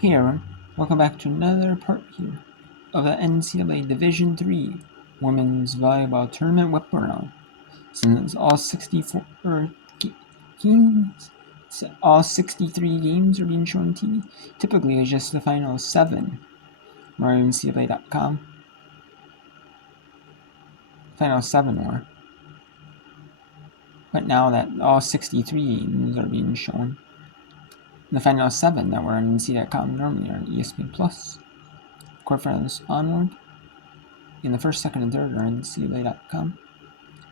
Hey everyone, welcome back to another part here of the NCAA Division III Women's Volleyball Tournament Whip Around. Since all 64 games, all 63 games are being shown on TV. Typically, it's just the final 7. More NCAA.com. Final 7 were. But now that all 63 games are being shown, the final 7 that were on NC.com normally are on ESPN Plus. Quarterfinals onward. In the first, second, and third are on NCAA.com.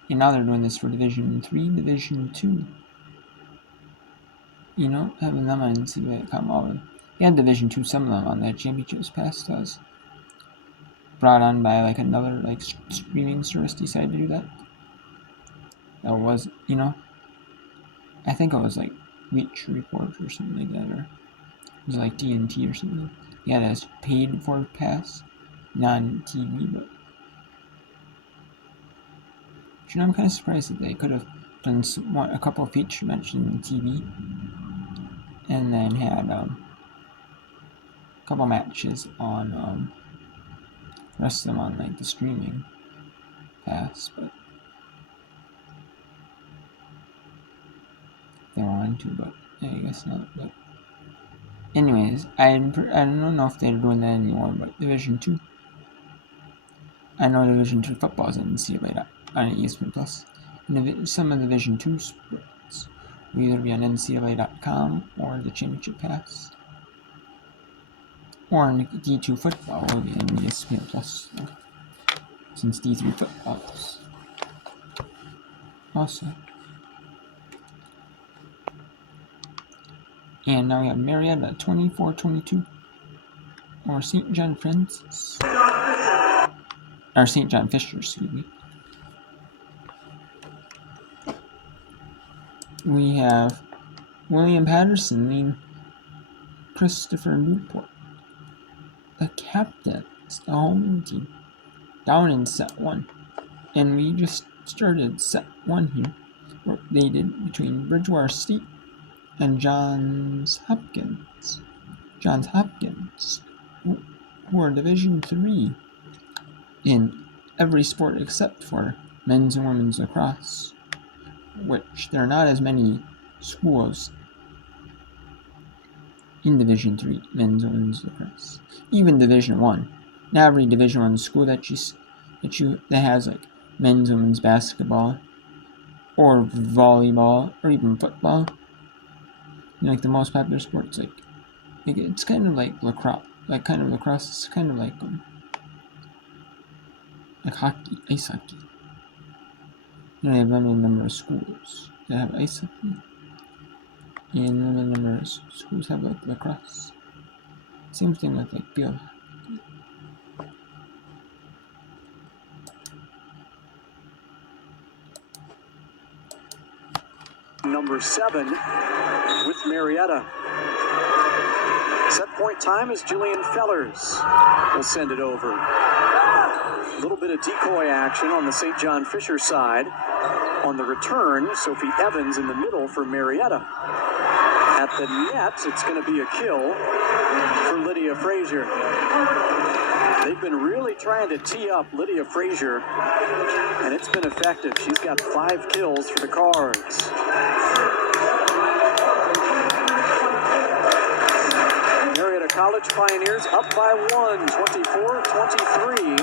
And now they're doing this for Division 3, Division 2. Having them on NCAA.com. They had Division 2, some of them on that Championships Pass was brought on by another streaming service decided to do that. That was, I think it was Reach Report or something like that, or it was TNT or something. Yeah, that's paid for pass, non-TV, but I'm kind of surprised that they could have done a couple of feature matches on TV, and then had a couple matches on the rest of them on the streaming pass, but they wanted to, but I guess not. But anyways, I don't know if they're doing that anymore, but Division 2. I know Division 2 football is on NCAA on ESPN Plus. And some of the Division 2 sports will either be on NCAA.com or the Championship Pass. Or in D2 football will be on ESPN Plus. Since D3 football is also. And now we have Marietta 24-22. Or St. John Francis. Or St. John Fisher, excuse me. We have William Patterson leading Christopher Newport, the captains, the home team, down in set 1. And we just started set 1 here, where they did between Bridgewater State and Johns Hopkins, who are Division 3 in every sport except for men's and women's lacrosse, which there are not as many schools in Division 3 men's and women's lacrosse. Even Division 1, not every Division 1 school that has men's and women's basketball or volleyball or even football. The most popular sports, it's kind of like lacrosse, lacrosse. It's kind of like hockey, ice hockey. They have a limited number of schools that have ice hockey, and a limited number of schools have lacrosse. Same thing with field hockey. Number 7 with Marietta. Set point time is Julian Fellers. We'll send it over. A little bit of decoy action on the St. John Fisher side. On the return, Sophie Evans in the middle for Marietta. At the net, it's going to be a kill for Lydia Frazier. They've been really trying to tee up Lydia Frazier, and it's been effective. She's got 5 kills for the Cards. Marietta College Pioneers up by 1, 24-23.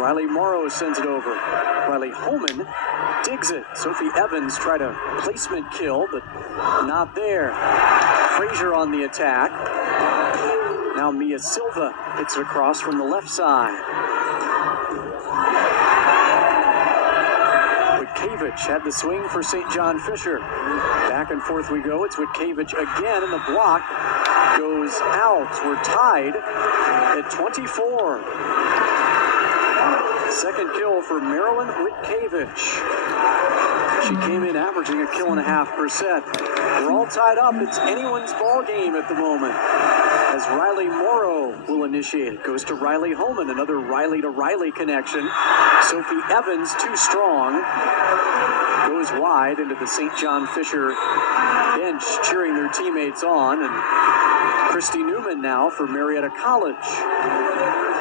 Riley Morrow sends it over. Riley Holman digs it. Sophie Evans tried a placement kill, but not there. Frazier on the attack. Now Mia Silva hits it across from the left side. Witkevich had the swing for St. John Fisher. Back and forth we go. It's Witkevich again, and the block goes out. We're tied at 24. Second kill for Marilyn Witkevich. She came in averaging 1.5 kills per set. We're all tied up. It's anyone's ball game at the moment, as Riley Morrow will initiate it. Goes to Riley Holman, another Riley to Riley connection. Sophie Evans, too strong. Goes wide into the St. John Fisher bench. bench cheering their teammates on. And Christy Newman now for Marietta College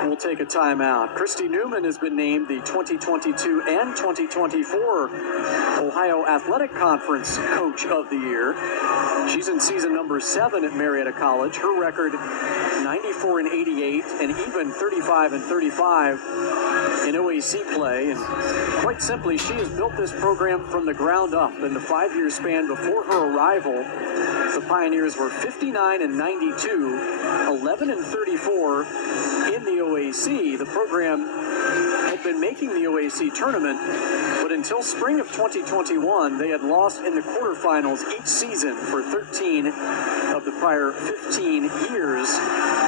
will take a timeout. Christy Newman has been named the 2022 and 2024 Ohio Athletic Conference Coach of the Year. She's in season number 7 at Marietta College. Her record 94-88 and even 35-35 in OAC play. And quite simply, she has built this program from the ground up. In the 5-year span before her arrival, the Pioneers were 59-92, 11-34 in the OAC. The program had been making the OAC tournament, but until spring of 2021, they had lost in the quarterfinals each season for 13 of the prior 15 years.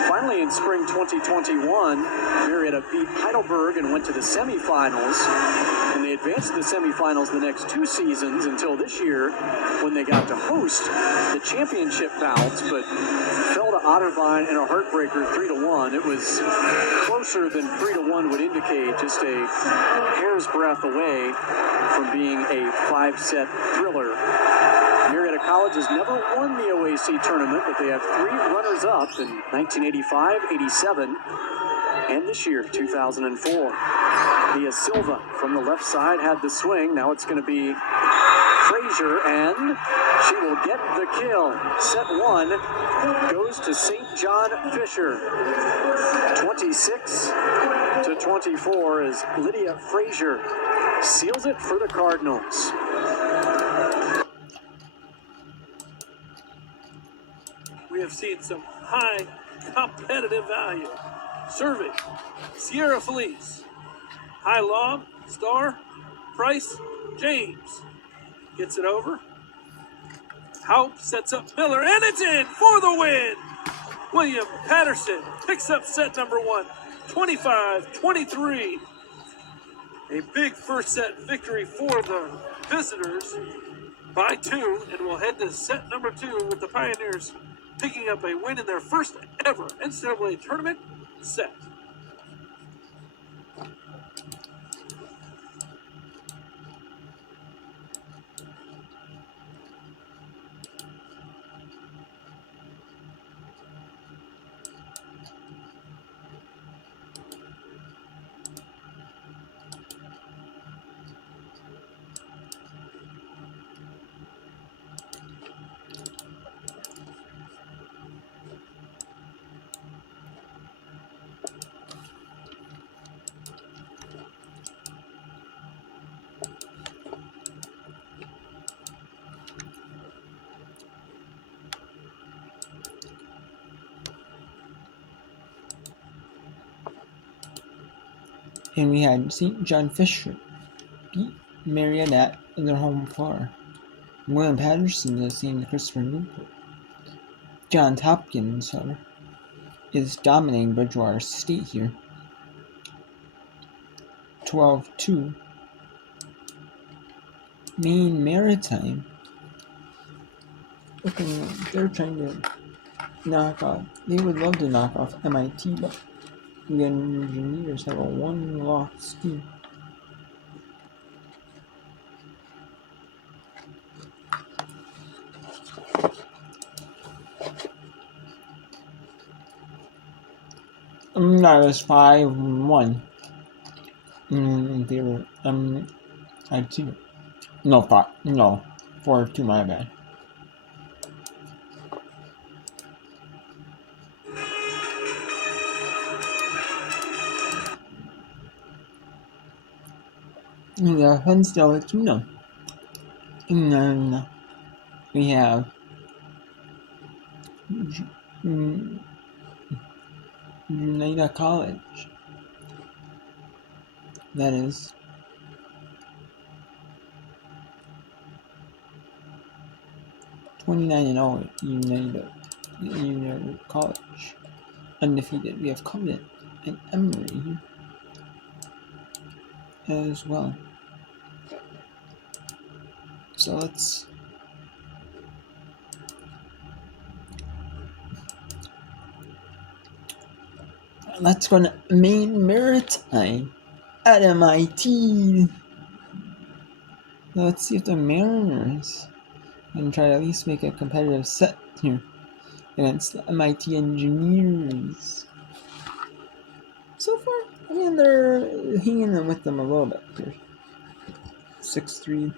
Finally, in spring 2021, Marietta beat Heidelberg and went to the semifinals, and they advanced to the semifinals the next 2 seasons until this year when they got to host the championship bouts, but fell to Otterbein in a heartbreaker 3-1. It was closer than 3-1 would indicate, just a hair's breadth away from being a 5-set thriller. Marietta College has never won the OAC tournament, but they have 3 runners-up in 1985, 87, and this year, 2004. Mia Silva from the left side had the swing. Now it's going to be Frazier, and she will get the kill. Set 1 goes to St. John Fisher. 26-24 as Lydia Frazier seals it for the Cardinals. We have seen some high competitive value. Serving, Sierra Felice. High lob, Star, Price, James. Gets it over. Haupt sets up Miller, and it's in for the win. William Patterson picks up set number 1, 25-23. A big first set victory for the visitors by 2, and we'll head to set number 2 with the Pioneers picking up a win in their first ever NCAA tournament set. And we had St. John Fisher beat Marietta in their home floor. William Patterson is seeing Christopher Newport. Johns Hopkins, however, is dominating Bridgewater State here. 12-2. Maine Maritime. They're trying to knock off. They would love to knock off MIT, but the Engineers have a 1-loss team. That was 5-1 in favor. I'd see it. No, 4-2. My bad. The offense still at 2-0. And then we have United College. That is 29-0 at United College. Undefeated. We have Covenant and Emory as well. So let's go to Maine Maritime at MIT. Let's see if the Mariners and try to at least make a competitive set here against the MIT Engineers. So far, I mean, they're hanging in with them a little bit here. 6-3.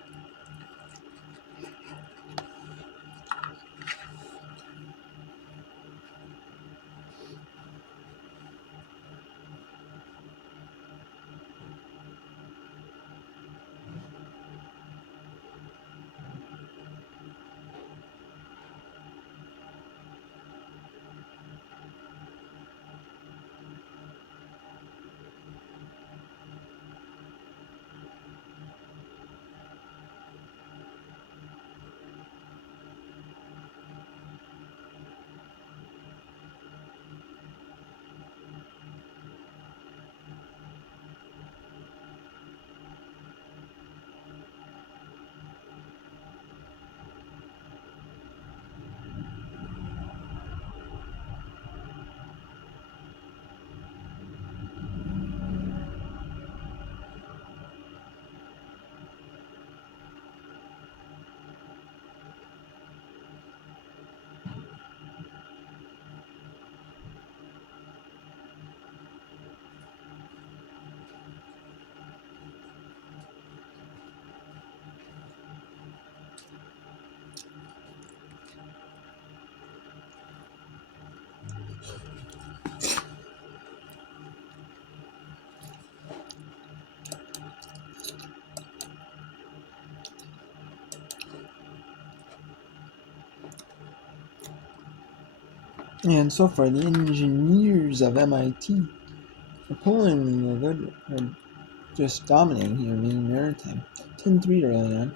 And so far, the Engineers of MIT are pulling a good, or just dominating here, Maine Maritime. 10-3 early on.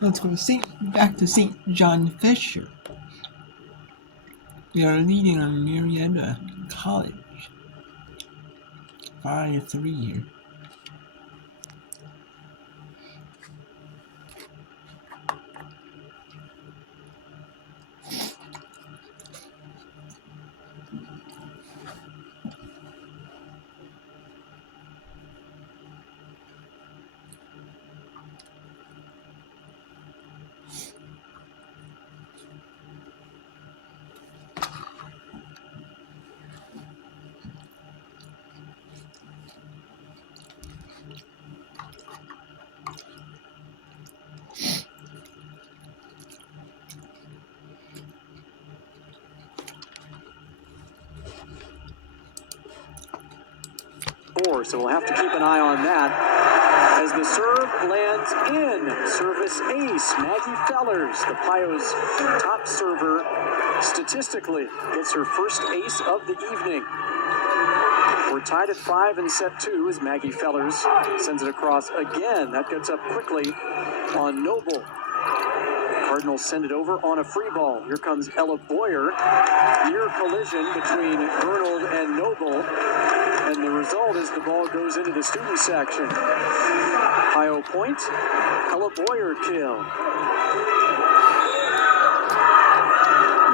Let's go back to St. John Fisher. We are leading on Marietta College. 5-3 here. So we'll have to keep an eye on that as the serve lands in. Service ace, Maggie Fellers, the Pio's top server, statistically gets her first ace of the evening. We're tied at 5 in set 2 as Maggie Fellers sends it across again. That gets up quickly on Noble. Cardinals send it over on a free ball. Here comes Ella Boyer. Near collision between Bernold and Noble. And the result is the ball goes into the student section. Ohio point, Ella Boyer kill.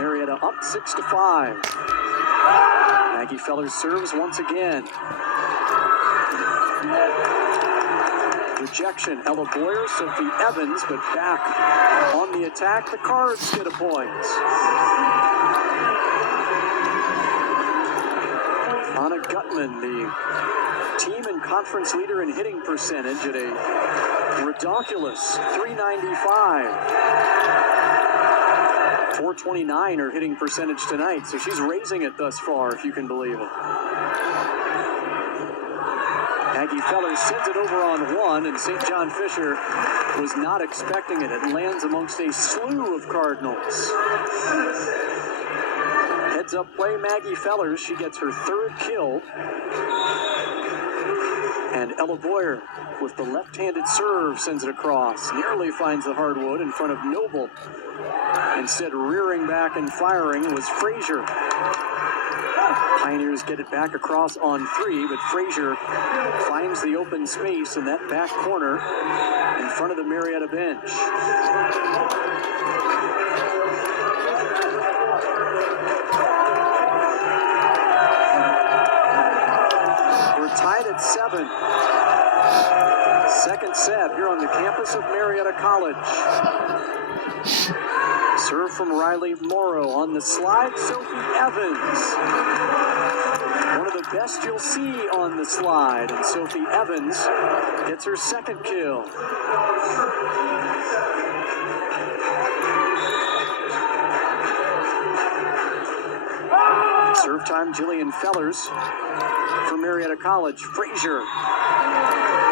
Marietta up 6-5. Maggie Fellers serves once again. Rejection. Ella Boyer, Sophie Evans, but back on the attack. The Cards get a point. Anna Gutman, the team and conference leader in hitting percentage at a ridiculous .395. .429 her hitting percentage tonight, so she's raising it thus far, if you can believe it. Maggie Fellers sends it over on one, and St. John Fisher was not expecting it. It lands amongst a slew of Cardinals. Heads up play, Maggie Fellers. She gets her third kill. And Ella Boyer with the left-handed serve sends it across. Nearly finds the hardwood in front of Noble. Instead, rearing back and firing was Frazier. Pioneers get it back across on three, but Frazier finds the open space in that back corner in front of the Marietta bench. We're tied at 7. Second set here on the campus of Marietta College. Serve from Riley Morrow on the slide, Sophie Evans. One of the best you'll see on the slide, and Sophie Evans gets her second kill. Serve time, Jillian Fellers for Marietta College. Frazier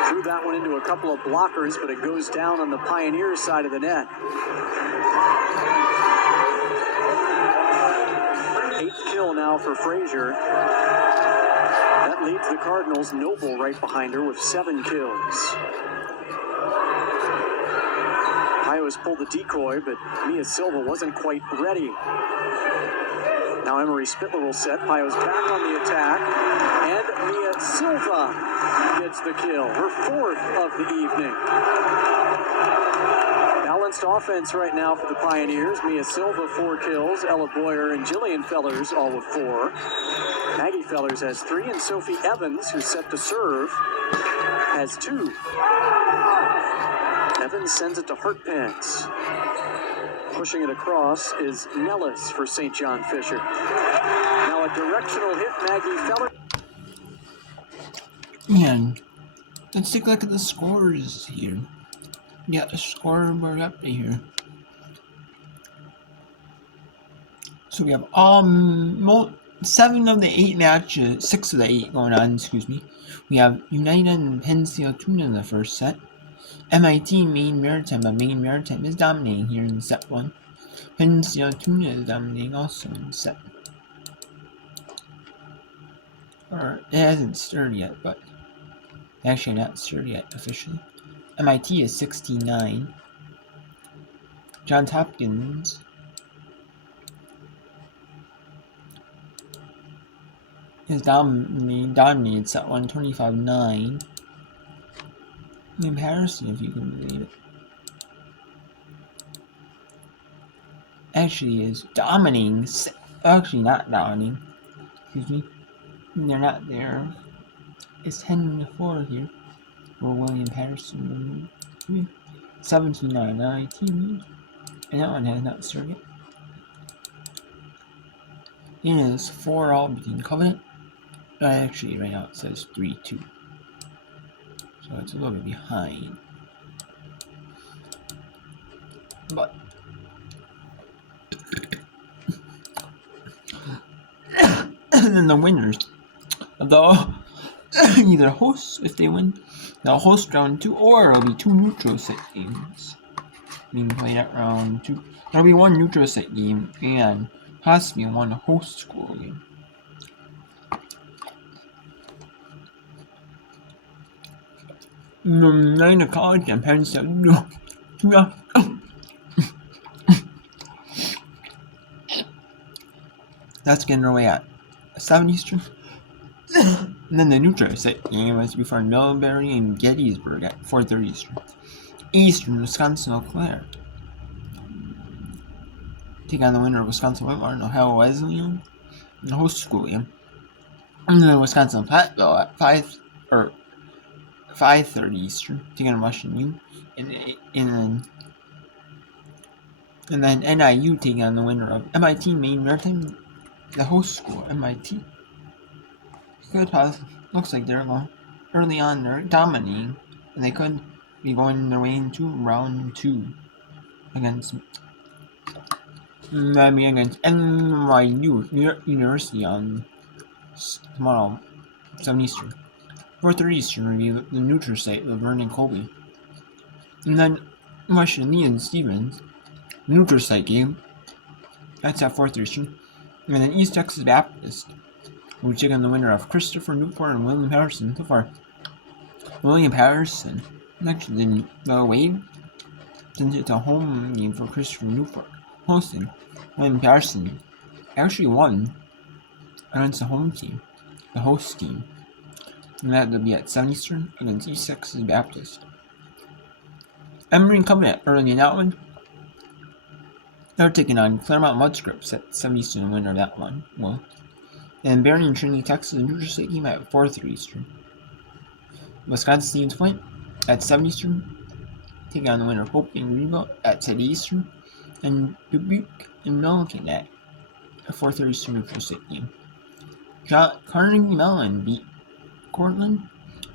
threw that one into a couple of blockers, but it goes down on the Pioneers side of the net. 8th kill now for Frazier. That leads the Cardinals. Noble right behind her with 7 kills. Iowa's pulled the decoy, but Mia Silva wasn't quite ready. Now Emery Spittler will set. Pio's back on the attack, and Mia Silva gets the kill, her 4th of the evening. Balanced offense right now for the Pioneers. Mia Silva 4 kills, Ella Boyer and Jillian Fellers all with 4. Maggie Fellers has 3, and Sophie Evans, who's set to serve, has 2. Evans sends it to Hartpence. Pushing it across is Nellis for St. John Fisher. Now a directional hit, Maggie Fellers. And let's take a look at the scores here. Yeah, the scoreboard up here. So we have 7 of the 8 matches, 6 of the 8 going on, excuse me. We have United and Penn Steel Tuna in the first set. MIT Maine Maritime, but Maine Maritime is dominating here in set 1. Penn Steel Tuna is dominating also in set. Or it hasn't stirred yet, but actually not stirred yet officially. MIT is 69. Johns Hopkins is dominated set 1, 25-9. In Harrison, if you can believe it, actually is dominating. Actually, not dominating. Excuse me. They're not there. It's 10-4 here for William Patterson. 17-9 IT, and that one has not started. It is 4-all between Covenant. Actually, right now it says 3-2. So it's a little bit behind. But and then the winners, though, either hosts, if they win, they'll host round 2, or it'll be 2 neutral set games being played at round 2. There'll be 1 neutral set game and possibly 1 host school game. Nine college and parents said, no. That's getting away at 7 Eastern. And then the neutral set game was before Millbury and Gettysburg at 4:30 Eastern. Eastern, Wisconsin, Eau Claire. Take on the winner of Wisconsin Whitmore and Ohio Wesleyan. the host school game. And then Wisconsin Platteville at 5:30 Eastern, taking on Russian U, and then NIU taking on the winner of MIT Maine Maritime, the host school MIT. Good, looks like they're early on. They're dominating, and they could be going their way into round 2 against NYU, New York University on tomorrow, 7 Eastern. 4:30 Eastern will be the neutral site of Vernon Colby. And then Russian Lee and Stevens, neutral site game. That's at 4:30 Eastern. And then East Texas Baptist will take on the winner of Christopher Newport and William Patterson. So far, William Patterson, actually the Wade, since it's a home game for Christopher Newport hosting, William Patterson actually won against the home team, the host team. And that will be at 7 Eastern against East Texas Baptist. Emory and Covenant early in that one. They're taking on Claremont Mudscripts at 7 Eastern, the winner of that one. Well, and Barry and Trinity, Texas, the neutral site game at 4:30 Eastern. Wisconsin Stevens Point at 7 Eastern, taking on the winner of Hope and Greenville at 10 Eastern, and Dubuque and Milliken at 4:30 Eastern neutral site game. Carnegie Mellon beat Cortland.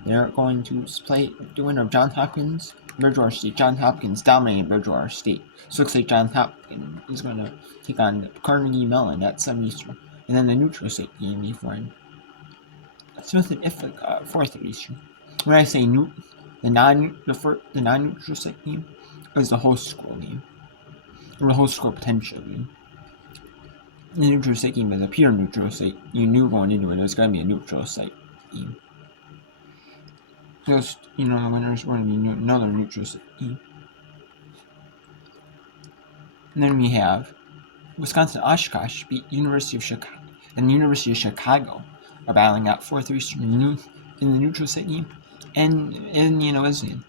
They're going to play the winner of Johns Hopkins, Bridgewater State. Johns Hopkins dominating Bridgewater State. So it looks like Johns Hopkins is going to take on Carnegie Mellon at 7 Eastern. And then the neutral site game before Smith and Ithaca at 4:30 Eastern. When I say the non-neutral site game is the host school game, or the host school potential game. The neutral site game is a pure neutral site. You knew going into it was going to be a neutral site game. Just, the winners were going to be another neutral site game. And then we have Wisconsin Oshkosh beat University of Chicago, and the University of Chicago are battling at 4:30 Eastern in the neutral site game, and Indiana Wesleyan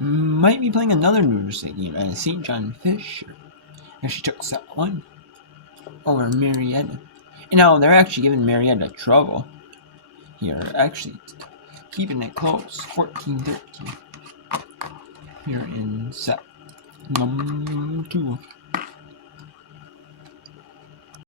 might be playing another neutral site game, and St. John Fisher actually took set 1 over Marietta. And now they're actually giving Marietta trouble here, actually keeping it close, 14-13 here in set number 2.